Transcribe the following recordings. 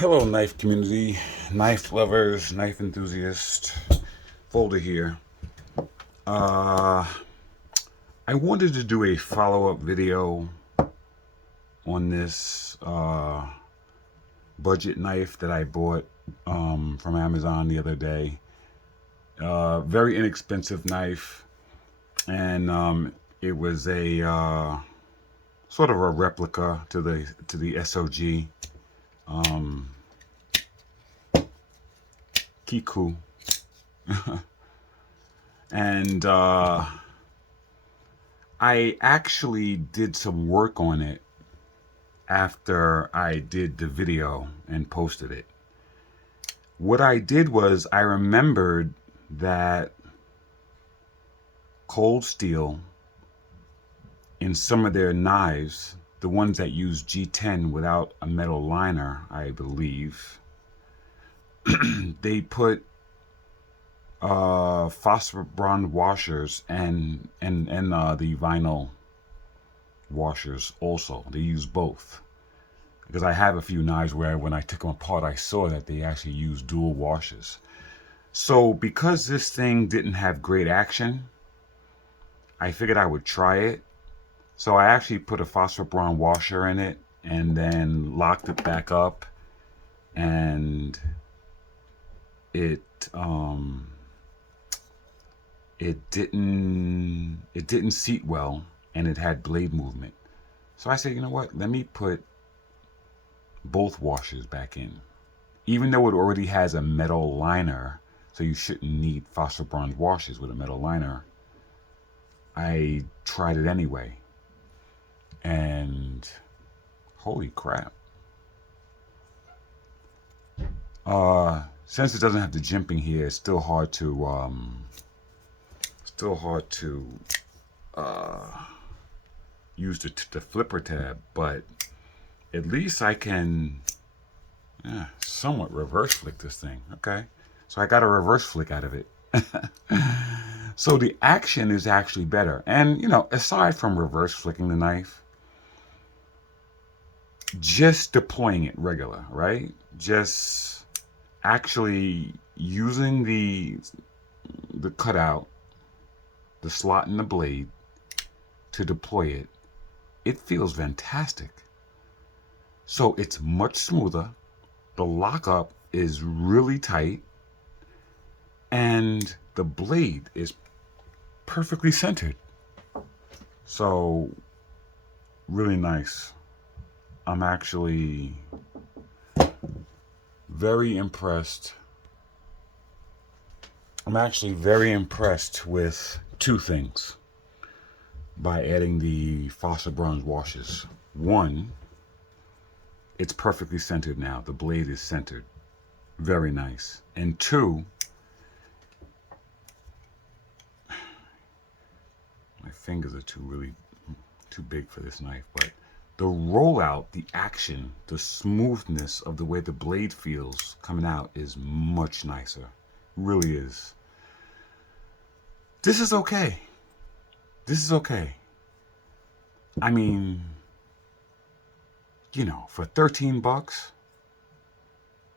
Hello, knife community, knife lovers, knife enthusiasts. Folder here. Uh, I wanted to do a follow-up video on this budget knife that I bought from Amazon the other day. Very inexpensive knife, and it was a sort of a replica to the SOG. Kiku. And I actually did some work on it after I did the video and posted it. What I did was I remembered that cold steel in some of their knives, the ones that use G10 without a metal liner, I believe, they put phosphor bronze washers and the vinyl washers also. They use both, because I have a few knives where when I took them apart I saw that they actually use dual washers. So because this thing didn't have great action, I figured I would try it. So I actually put a phosphor bronze washer in it and then locked it back up, and it didn't seat well, and it had blade movement. So I said, you know what, let me put both washers back in. Even though it already has a metal liner, so you shouldn't need phosphor bronze washers with a metal liner, I tried it anyway, and holy crap. Since it doesn't have the jimping here, it's still hard to use the flipper tab, but at least I can somewhat reverse flick this thing. Okay, so I got a reverse flick out of it. So the action is actually better. And, you know, aside from reverse flicking the knife, just deploying it regular, right? Just actually using the cutout, the slot in the blade to deploy it, it feels fantastic. So it's much smoother. The lockup is really tight, and the blade is perfectly centered. So really nice. I'm actually very impressed. I'm actually very impressed with two things by adding the phosphor bronze washes. One, it's perfectly centered now. The blade is centered. Very nice. And two, my fingers are too big for this knife, but the rollout, the action, the smoothness of the way the blade feels coming out is much nicer. Really is. This is okay. This is okay. I mean, you know, for 13 bucks,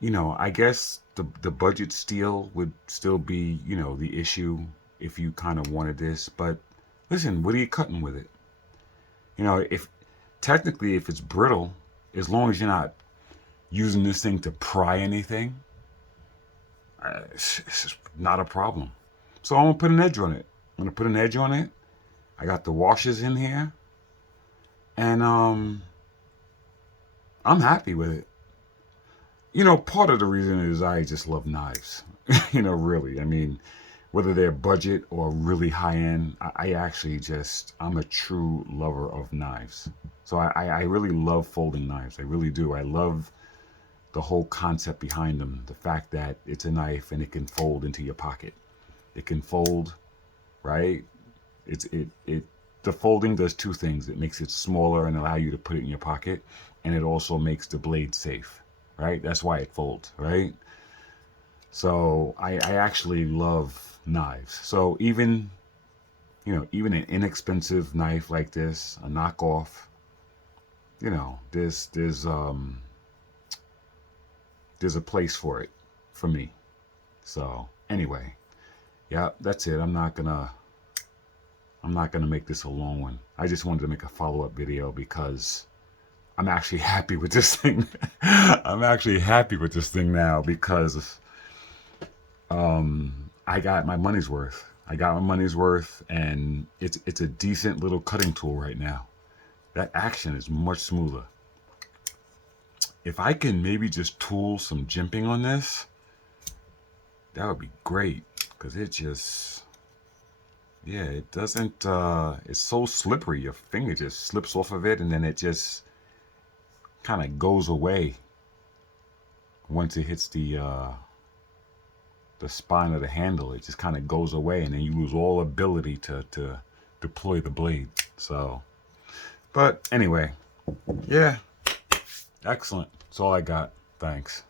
you know, I guess the budget steel would still be, you know, the issue if you kind of wanted this. But listen, what are you cutting with it? You know, if technically if it's brittle, as long as you're not using this thing to pry anything, it's not a problem. So I'm gonna put an edge on it. I'm gonna put an edge on it. I got the washers in here, and I'm happy with it. You know, part of the reason is I just love knives. You know, really. I mean, whether they're budget or really high end, I actually just, I'm a true lover of knives. So I really love folding knives. I really do. I love the whole concept behind them. The fact that it's a knife and it can fold into your pocket. It can fold, right? The folding does two things. It makes it smaller and allow you to put it in your pocket, and it also makes the blade safe, right? That's why it folds, right? So I actually love knives. So even, you know, even an inexpensive knife like this, a knockoff, you know, there's there's a place for it for me. So anyway, yeah, that's it. I'm not gonna make this a long one. I just wanted to make a follow-up video because I'm actually happy with this thing. I'm actually happy with this thing now because I got my money's worth. I got my money's worth, and it's a decent little cutting tool right now. That action is much smoother. If I can maybe just tool some jimping on this, that would be great, because it just, yeah, it doesn't, it's so slippery. Your finger just slips off of it, and then it just kind of goes away once it hits the spine of the handle. It just kind of goes away, and then you lose all ability to deploy the blade. So, but anyway, yeah, excellent. That's all I got. Thanks.